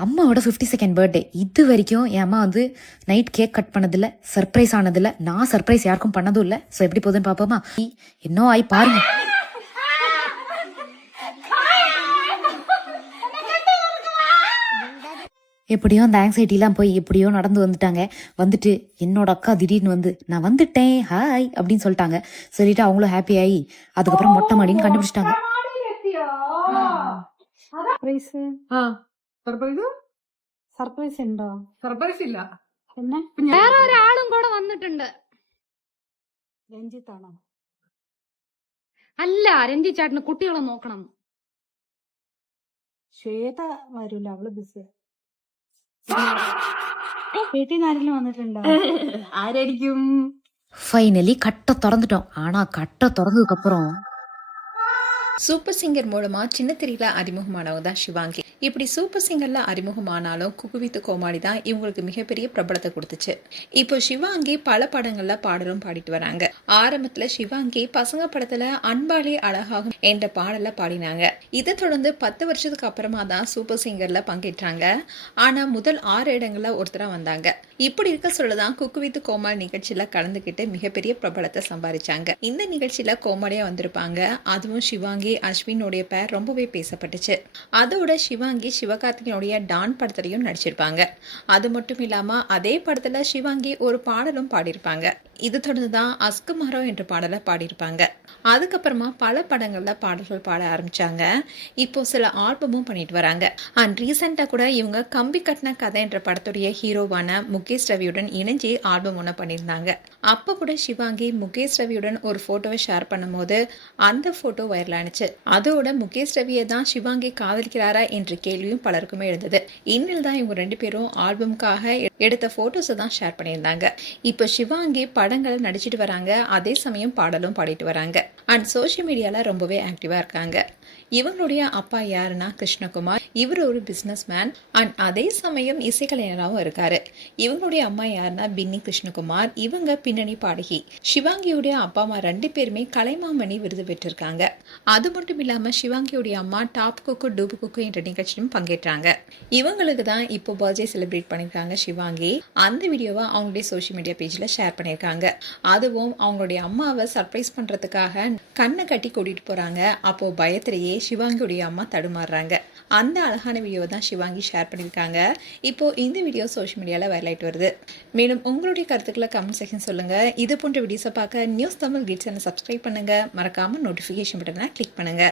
அம்மாவோட 52nd birthday இது வரைக்கும் என் அம்மா வந்து நைட் கேக் கட் பண்ணதில்ல, சர்ப்ரைஸ் ஆனதில்ல, நான் சர்ப்ரைஸ் யாருக்கும் பண்ணதும் இல்லை. ஸோ எப்படி போகுதுன்னு பார்ப்போமா? இன்னும் ஆகி பாருங்க. எப்படியோ அந்த ஆங்ஸைட்டிலாம் போய் எப்படியோ நடந்து வந்துட்டாங்க. வந்துட்டு என்னோட அக்கா திடீர்னு வந்து நான் வந்துட்டேன் ஹாய் அப்படின்னு சொல்லிட்டாங்க. சொல்லிட்டு அவங்களும் ஹாப்பி ஆகி அதுக்கப்புறம் மொட்டை மாடின்னு கண்டுபிடிச்சிட்டாங்க. സർപ്രൈസ് ഉണ്ടോ? സർപ്രൈസ് ഇല്ല. പിന്നെ വേറെ ഒരാളും കൂടെ വന്നിട്ടുണ്ട്. രഞ്ജിത്താണോ? അല്ല, രഞ്ജിത്ത് ചേട്ടന് കുട്ടികളെ നോക്കണം. ശ്വേത വരൂല, അവള് ബിസി. വീട്ടിൽ നിന്ന് ആരെങ്കിലും വന്നിട്ടുണ്ടോ? ആരായിരിക്കും? ஃபைனலி கட்டை திறந்துட்டோம். ஆனா கட்டை திறந்ததுக்கு அப்புறம் சூப்பர் சிங்கர் மூலமா சின்ன திரையில அறிமுகமானவங்க தான் சிவாங்கி. இப்படி சூப்பர் சிங்கர்ல அறிமுகமானாலும் குக்கு வித் கோமாளி தான் இவங்களுக்கு மிகப்பெரிய பிரபலத்தை கொடுத்துச்சு. இப்போ சிவாங்கி பல படங்கள்ல பாடலும் பாடிட்டு வராங்க. ஆரம்பத்துல சிவாங்கி பசங்க படத்துல அன்பாலே அழகாகும் என்ற பாடல பாடினாங்க. இதை தொடர்ந்து 10 வருஷத்துக்கு அப்புறமா தான் சூப்பர் சிங்கர்ல பங்கேற்றாங்க. ஆனா முதல் 6 இடங்கள்ல ஒருத்தரா வந்தாங்க. இப்படி இருக்க சொல்லதான் குக்கு வித் கோமாளி நிகழ்ச்சியில கலந்துகிட்டு மிகப்பெரிய பிரபலத்தை சம்பாதிச்சாங்க. இந்த நிகழ்ச்சியில கோமாளியா வந்திருப்பாங்க. அதுவும் சிவாங்கி அஸ்வினுடைய பேர் ரொம்பவே பேசப்பட்டுச்சு. அதோட சிவாங்கி சிவகார்த்திகனுடைய டான் படத்திலையும் நடிச்சிருப்பாங்க. அது மட்டும் இல்லாம அதே படத்துல சிவாங்கி ஒரு பாடலும் பாடியிருப்பாங்க. இது தொடர்ந்துதான் அஸ்குமாரோ என்ற பாடலை பாடியிருப்பாங்க. அதுக்கப்புறமா பல படங்கள்ல பாடல்கள் பாட ஆரம்பிச்சாங்க. இப்போ சில ஆல்பமும் பண்ணிட்டு வராங்க. அண்ட் ரீசெண்டா கூட இவங்க கம்பி கட்டின கதை என்ற படத்துடைய ஹீரோவான முகேஷ் ரவியுடன் இணைஞ்சு ஆல்பம் ஒன்று பண்ணியிருந்தாங்க. அப்போ கூட சிவாங்கி முகேஷ் ரவியுடன் ஒரு போட்டோவை ஷேர் பண்ணும்போது அந்த போட்டோ வைரல் ஆனிச்சு. அதோட முகேஷ் ரவியை தான் சிவாங்கி காதலிக்கிறாரா என்ற கேள்வியும் பலருக்குமே எழுந்தது. இன்னில் தான் இவங்க 2 பேரும் ஆல்பம்காக எடுத்த போட்டோஸை தான் ஷேர் பண்ணியிருந்தாங்க. இப்போ சிவாங்கி படங்களை நடிச்சிட்டு வராங்க. அதே சமயம் பாடலும் பாடிட்டு வராங்க. அண்ட் சோஷியல் மீடியால ரொம்பவே ஆக்டிவா இருக்காங்க. இவங்களுடைய அப்பா யாருன்னா கிருஷ்ணகுமார். இவர் ஒரு பிசினஸ் மேன் அண்ட் அதே சமயம் இசைக்கலைஞராகவும் இருக்காரு. இவங்களுடைய அம்மா யாருன்னா பின்னி கிருஷ்ணகுமார். இவங்க பின்னணி பாடகி. சிவாங்கியுடைய அப்பா அம்மா 2 பேருமே கலைமாமணி விருது பெற்றிருக்காங்க. அது மட்டும் இல்லாம சிவாங்கியுடைய அம்மா டாப் குக்கு டூப் குக்கு என்ற நிகழ்ச்சியும் பங்கேற்றாங்க. இவங்களுக்கு தான் இப்போ பர்த்டே செலிப்ரேட் பண்ணிருக்காங்க சிவாங்கி. அந்த வீடியோவை அவங்களுடைய சோஷியல் மீடியா பேஜ்ல ஷேர் பண்ணியிருக்காங்க. அதுவும் அவங்களுடைய அம்மாவை சர்ப்ரைஸ் பண்றதுக்காக கண்ணை கட்டி கூட்டிட்டு போறாங்க. அப்போ பயத்திலேயே சிவாங்கியுடைய அம்மா தடுமாறுறாங்க. அந்த அழகான வீடியோ தான் சிவாங்கி ஷேர் பண்ணியிருக்காங்க. இப்போ இந்த வீடியோ சோஷியல் மீடியாவில் வைரல் ஆயிட்டு வருது. மேலும் உங்களுடைய கருத்துக்களை கமெண்ட் செக்ஷன் சொல்லுங்க. இது போன்ற வீடியோஸை பார்க்க news Tamil kids channel subscribe பண்ணுங்க. மறக்காம நோட்டிஃபிகேஷன் பட்டனை கிளிக் பண்ணுங்க.